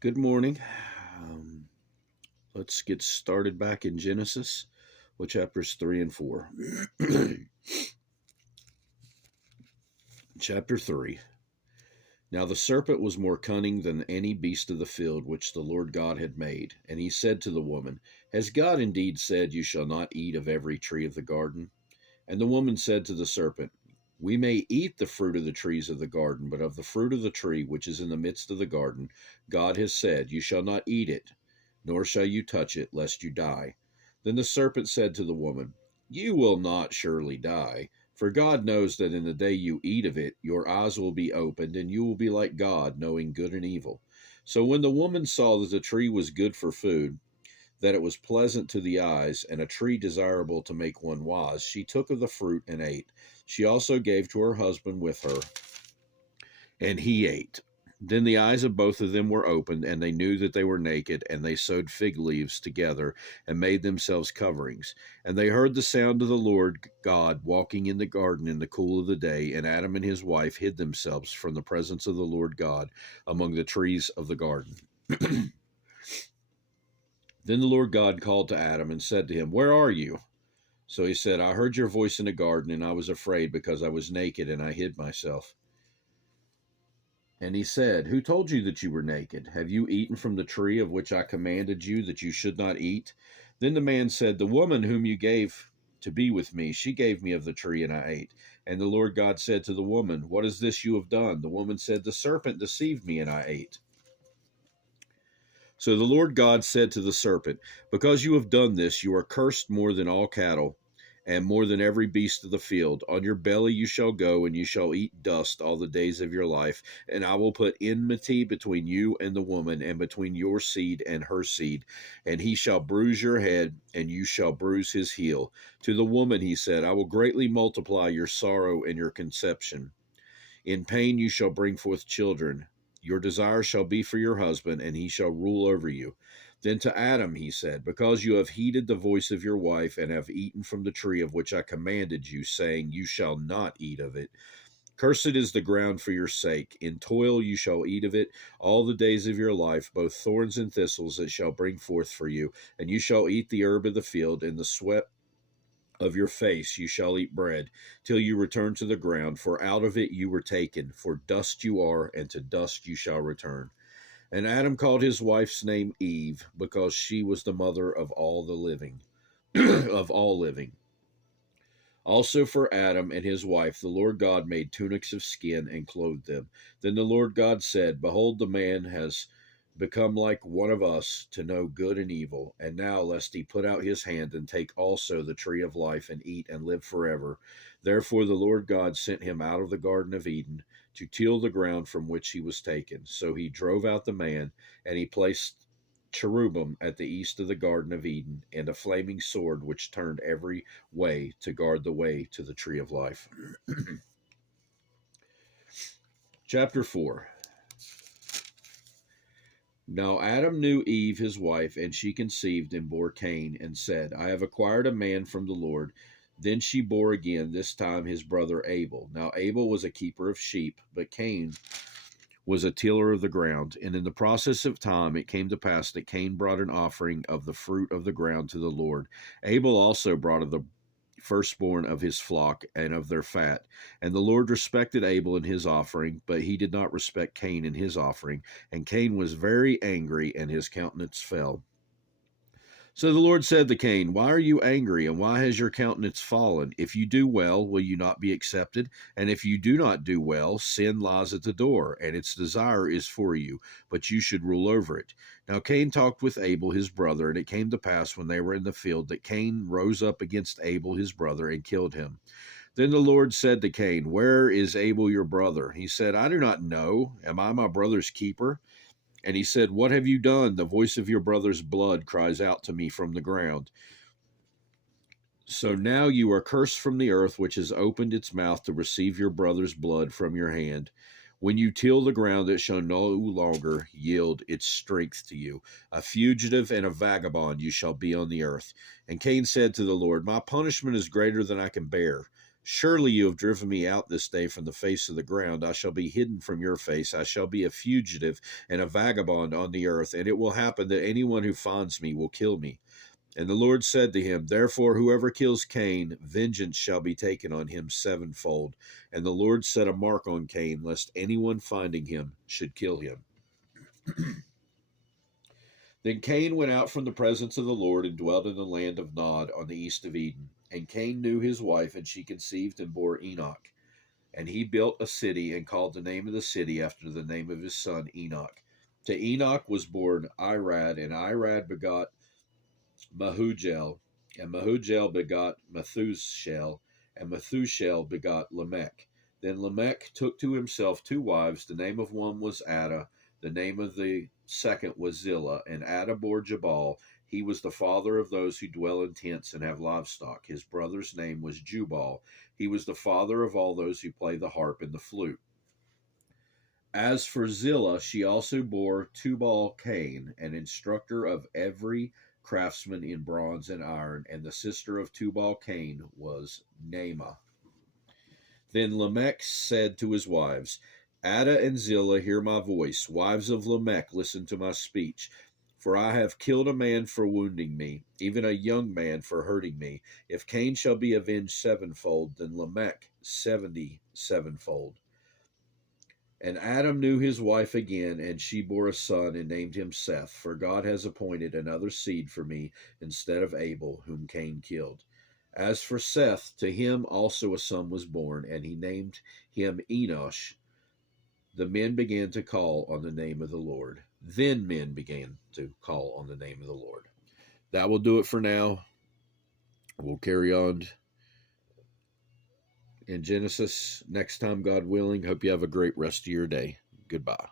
Good morning. Um, let's get started back in Genesis with chapters 3 and 4. Chapter 3. Now the serpent was more cunning than any beast of the field which the Lord God had made. And he said to the woman, Has God indeed said, You shall not eat of every tree of the garden? And the woman said to the serpent, We may eat the fruit of the trees of the garden, but of the fruit of the tree which is in the midst of the garden, God has said, You shall not eat it, nor shall you touch it, lest you die. Then the serpent said to the woman, You will not surely die, for God knows that in the day you eat of it, your eyes will be opened, and you will be like God, knowing good and evil. So when the woman saw that the tree was good for food, that it was pleasant to the eyes, and a tree desirable to make one wise, she took of the fruit and ate. She also gave to her husband with her, and he ate. Then the eyes of both of them were opened, and they knew that they were naked, and they sewed fig leaves together and made themselves coverings. And they heard the sound of the Lord God walking in the garden in the cool of the day, and Adam and his wife hid themselves from the presence of the Lord God among the trees of the garden. Then the Lord God called to Adam and said to him, Where are you? So he said, I heard your voice in the garden, and I was afraid because I was naked, and I hid myself. And he said, Who told you that you were naked? Have you eaten from the tree of which I commanded you that you should not eat? Then the man said, The woman whom you gave to be with me, she gave me of the tree, and I ate. And the Lord God said to the woman, What is this you have done? The woman said, The serpent deceived me, and I ate. So the Lord God said to the serpent, Because you have done this, you are cursed more than all cattle, and more than every beast of the field. On your belly you shall go, and you shall eat dust all the days of your life. And I will put enmity between you and the woman, and between your seed and her seed. And he shall bruise your head, and you shall bruise his heel. To the woman he said, I will greatly multiply your sorrow and your conception. In pain you shall bring forth children. Your desire shall be for your husband, and he shall rule over you. Then to Adam he said, Because you have heeded the voice of your wife, and have eaten from the tree of which I commanded you, saying, You shall not eat of it. Cursed is the ground for your sake. In toil you shall eat of it all the days of your life, both thorns and thistles it shall bring forth for you. And you shall eat the herb of the field, in the sweat of your face you shall eat bread, till you return to the ground, for out of it you were taken, for dust you are, and to dust you shall return. And Adam called his wife's name Eve, because she was the mother of all the living, of all living. Also for Adam and his wife the Lord God made tunics of skin and clothed them. Then the Lord God said, Behold, the man has become like one of us to know good and evil. And now, lest he put out his hand and take also the tree of life and eat and live forever. Therefore the Lord God sent him out of the Garden of Eden to till the ground from which he was taken. So he drove out the man, and he placed cherubim at the east of the Garden of Eden, and a flaming sword which turned every way to guard the way to the tree of life. Chapter 4. Now Adam knew Eve his wife, and she conceived and bore Cain, and said, I have acquired a man from the Lord. Then she bore again, this time his brother Abel. Now Abel was a keeper of sheep, but Cain was a tiller of the ground. And in the process of time it came to pass that Cain brought an offering of the fruit of the ground to the Lord. Abel also brought of the firstborn of his flock and of their fat. And the Lord respected Abel in his offering, but he did not respect Cain in his offering. And Cain was very angry, and his countenance fell. So the Lord said to Cain, Why are you angry, and why has your countenance fallen? If you do well, will you not be accepted? And if you do not do well, sin lies at the door, and its desire is for you, but you should rule over it. Now Cain talked with Abel his brother, and it came to pass when they were in the field that Cain rose up against Abel his brother and killed him. Then the Lord said to Cain, Where is Abel your brother? He said, I do not know. Am I my brother's keeper? And he said, What have you done? The voice of your brother's blood cries out to me from the ground. So now you are cursed from the earth, which has opened its mouth to receive your brother's blood from your hand. When you till the ground, it shall no longer yield its strength to you. A fugitive and a vagabond you shall be on the earth. And Cain said to the Lord, My punishment is greater than I can bear. Surely you have driven me out this day from the face of the ground. I shall be hidden from your face. I shall be a fugitive and a vagabond on the earth. And it will happen that anyone who finds me will kill me. And the Lord said to him, Therefore, whoever kills Cain, vengeance shall be taken on him sevenfold. And the Lord set a mark on Cain, lest anyone finding him should kill him. Then Cain went out from the presence of the Lord and dwelt in the land of Nod on the east of Eden. And Cain knew his wife, and she conceived and bore Enoch. And he built a city and called the name of the city after the name of his son Enoch. To Enoch was born Irad, and Irad begot Mahujel, and Mahujel begot Methushel, and Methushel begot Lamech. Then Lamech took to himself two wives. The name of one was Ada, the name of the second was Zillah, and Ada bore Jabal. He was the father of those who dwell in tents and have livestock. His brother's name was Jubal. He was the father of all those who play the harp and the flute. As for Zillah, she also bore Tubal Cain, an instructor of every craftsman in bronze and iron, and the sister of Tubal Cain was Naamah. Then Lamech said to his wives, Ada and Zillah, hear my voice. Wives of Lamech, listen to my speech. For I have killed a man for wounding me, even a young man for hurting me. If Cain shall be avenged sevenfold, then Lamech 77fold. And Adam knew his wife again, and she bore a son and named him Seth, for God has appointed another seed for me instead of Abel, whom Cain killed. As for Seth, to him also a son was born, and he named him Enosh. The men began to call on the name of the Lord. Then men began to call on the name of the Lord. That will do it for now. We'll carry on in Genesis next time, God willing. Hope you have a great rest of your day. Goodbye.